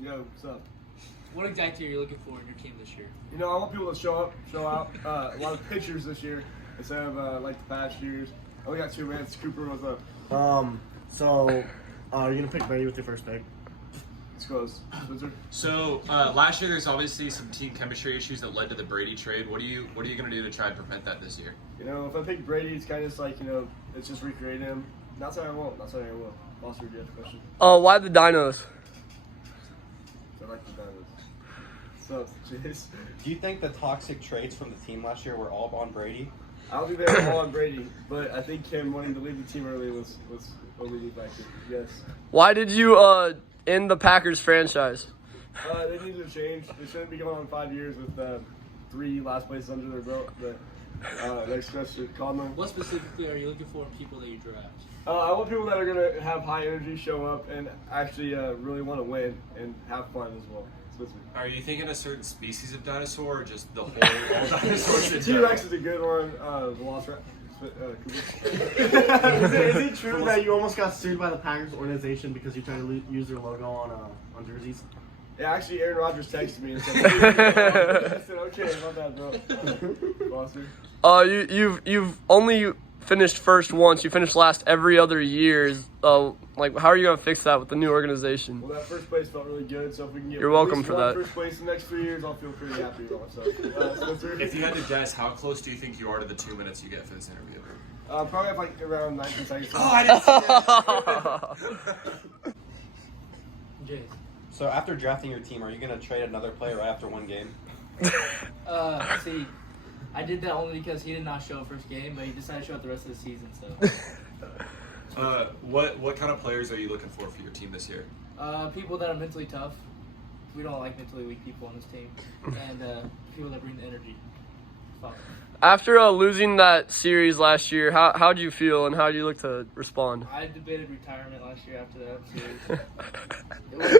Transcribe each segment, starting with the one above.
Yo, what's up? What exactly are you looking for in your team this year? You know, I want people to show up, show out. A lot of pitchers this year instead of like the past years. I only got 2 minutes. Cooper, what's up? So, you're gonna pick Brady with your first pick. It's close. Spencer? So last year, there's obviously some team chemistry issues that led to the Brady trade. What are you gonna do to try and prevent that this year? You know, if I pick Brady, it's kind of just like, you know, it's just recreating him. Not saying I won't. Not saying I will. Foster, do you have a question? Why the Dinos? I like the Dinos. So, jeez. Do you think the toxic traits from the team last year were all on Brady? I don't think they were all on Brady, but I think him wanting to leave the team early was what we need back here. Yes. Why did you end the Packers franchise? They need to change. They shouldn't be going on 5 years with 3 last places under their belt. But next question, Conlon. What specifically are you looking for in people that you draft? I want people that are gonna have high energy, show up, and actually really want to win and have fun as well. Spencer. Are you thinking a certain species of dinosaur or just the whole all dinosaurs? in T-Rex general? is a good one. Velociraptor. Is it true that you almost got sued by the Packers organization because you tried to use their logo on jerseys? Yeah, actually, Aaron Rodgers texted me and said, I said, okay, not that, bro. Foster. You've only finished first once. You finished last every other year. Like, how are you gonna fix that with the new organization? Well, that first place felt really good, so if we can get You're at welcome least for one that. first place in the next 3 years, I'll feel pretty happy with myself. Spencer? If you had to guess, how close do you think you are to the 2 minutes you get for this interview? Probably have like around 19 seconds. Oh, I didn't see Jace. So after drafting your team, are you going to trade another player right after one game? See, I did that only because he did not show first game, but he decided to show up the rest of the season. So, what kind of players are you looking for your team this year? people that are mentally tough. We don't like mentally weak people on this team, and people that bring the energy. Fun. After losing that series last year, how do you feel and how do you look to respond? I debated retirement last year after that series.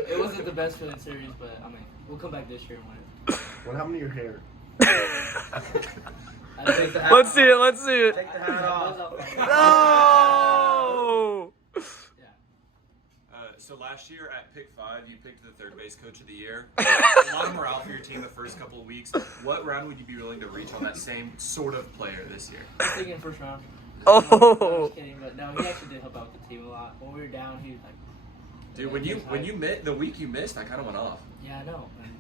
it wasn't the best feeling series, but I mean, we'll come back this year and win it. What happened to your hair? Let's see it. Let's see it. Take the hat off. No. So last year at pick 5, you picked the third base coach of the year. A lot of morale for your team the first couple of weeks. What round would you be willing to reach on that same sort of player this year? I was thinking first round. Oh. I was kidding, but no, he actually did help out the team a lot. When we were down, he was like, Dude, when you missed the week you missed, I kind of went off. yeah, I know. And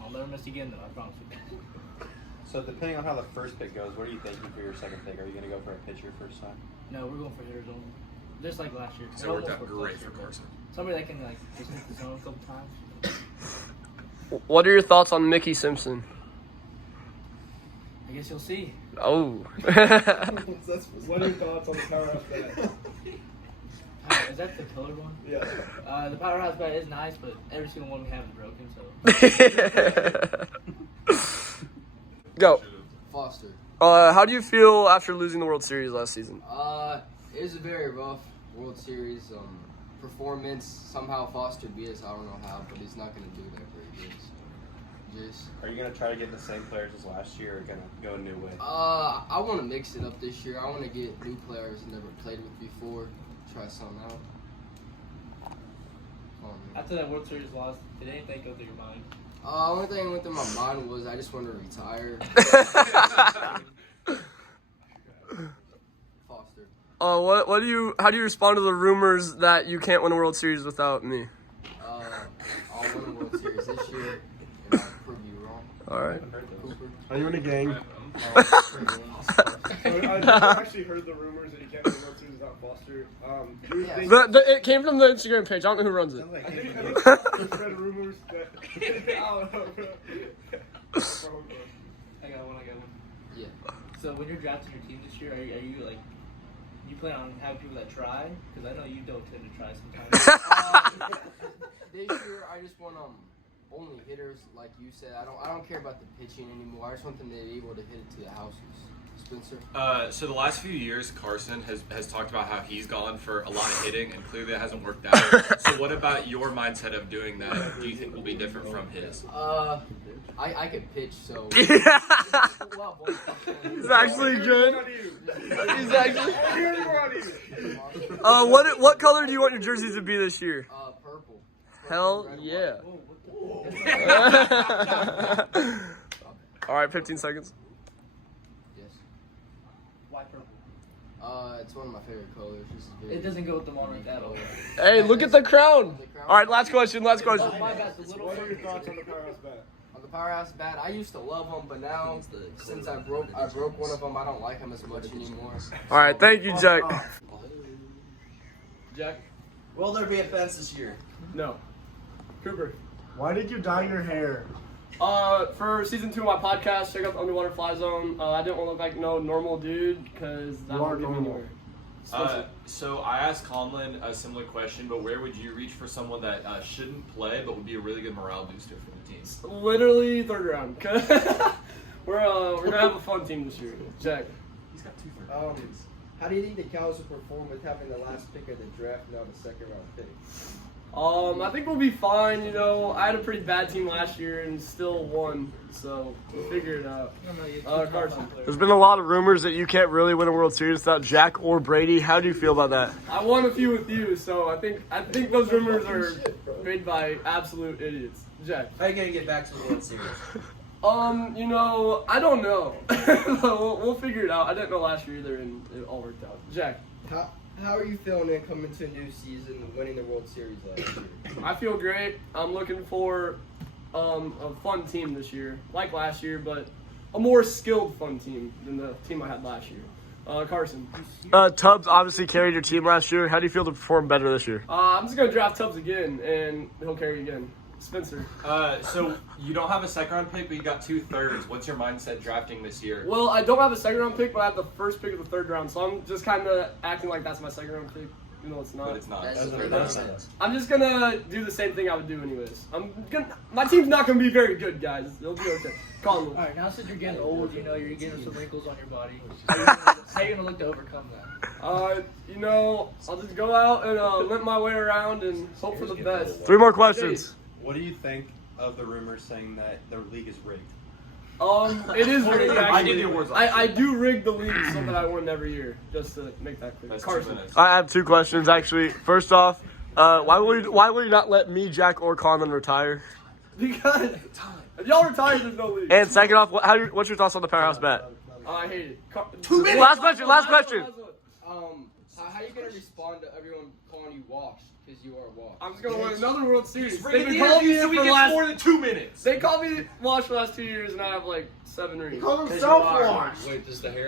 I'll never miss again, though. I promise you. So depending on how the first pick goes, what are you thinking for your second pick? Are you going to go for a pitcher first time? No, we're going for hitters only. Just like last year. So it worked out great for Carson. Somebody that can just hit the zone a couple times. What are your thoughts on Mickey Simpson? I guess you'll see. Oh. What are your thoughts on the powerhouse bat? Is that the colored one? Yeah. The powerhouse bat is nice, but every single one we have is broken. So Go. Foster. How do you feel after losing the World Series last season? It was a very rough World Series performance. Somehow Foster beat us. I don't know how, but he's not going to do that very good. So, just. Are you going to try to get the same players as last year or going to go a new way? I want to mix it up this year. I want to get new players never played with before. Try something out. after that World Series loss, did anything go through your mind? Only thing that went through my mind was I just want to retire. Foster. How do you respond to the rumors that you can't win a World Series without me? I'll win a World Series this year, and I'll prove you wrong. All right. Cooper. Are you in a gang? I actually heard the rumors that you can't win the World Series without Foster. Do you think It came from the Instagram page. I don't know who runs it. I think I've read rumors that I don't know. I got one. Yeah. So when you're drafting your team this year, are you like, you plan on having people that try? Because I know you don't tend to try sometimes. This year, I just want only hitters, like you said. I don't care about the pitching anymore. I just want them to be able to hit it to the houses. Spencer. So the last few years, Carson has talked about how he's gone for a lot of hitting, and clearly that hasn't worked out. So what about your mindset of doing that? Do you think will be different from his? I could pitch, so. He's actually good. He's actually. Here's more on you. What color do you want your jerseys to be this year? Purple. Hell Red, yeah. white. All right, 15 seconds. Yes. White purple. It's one of my favorite colors. This is very It doesn't go with the monarch at all. Hey, look at the crown. All right, last question. Last question. My bad, the little What are your thoughts on the Powerhouse bat? On the Powerhouse bat, I used to love them, but now since I broke one of them, I don't like them as much anymore. All right, thank you, Jack. Jack? Will there be a fence this year? No. Cooper? Why did you dye your hair? For season 2 of my podcast, check out the Underwater Fly Zone. I didn't want to look like no normal dude because that You are won't get me normal. anywhere. So I asked Conlon a similar question, but where would you reach for someone that shouldn't play but would be a really good morale booster for the team? Literally third round. we're gonna have a fun team this year. Jack. He's got 2 third. How do you think the Cows will perform with having the last pick of the draft, now the second round pick? I think we'll be fine. You know, I had a pretty bad team last year and still won, so we'll figure it out. Carson. There's been a lot of rumors that you can't really win a World Series without Jack or Brady. How do you feel about that? I won a few with you, so I think those rumors are made by absolute idiots. Jack. How are you gonna get back to the World Series? You know, I don't know. we'll figure it out. I didn't know last year either, and it all worked out. Jack. How are you feeling in coming to a new season, winning the World Series last year? I feel great. I'm looking for a fun team this year, like last year, but a more skilled fun team than the team I had last year. Carson. Tubbs obviously carried your team last year. How do you feel to perform better this year? I'm just going to draft Tubbs again, and he'll carry again. Spencer. So you don't have a second round pick, but you got 2 thirds. What's your mindset drafting this year? Well, I don't have a second round pick, but I have the first pick of the third round, so I'm just kind of acting like that's my second round pick, even though it's not. But it's not. I'm just gonna do the same thing I would do anyways. My team's not gonna be very good, guys. It'll be okay. Colin. Alright, now since you're getting old, you know, you're getting some wrinkles on your body. How you gonna look to overcome that? You know, I'll just go out and limp my way around and hope for the best. 3 more questions. What do you think of the rumors saying that the league is rigged? It is rigged. Actually. I did the awards last I do rig the league so that I win every year, just to make that clear. That's 2 Carson. minutes. I have 2 questions actually. First off, why will you not let me, Jack, or Carmen retire? Because if y'all retire, there's no league. And second off, what's your thoughts on the Powerhouse bat? I hate it. 2 minutes. Last question. How you gonna respond to everyone calling you washed? Because you are washed. I'm just gonna win another World Series. He's They've bringing been the calling me interview so in he for the gets last. more than 2 minutes. They called me washed for the last 2 years, and I have like 7 rings. He called himself washed. Wait, does the hair?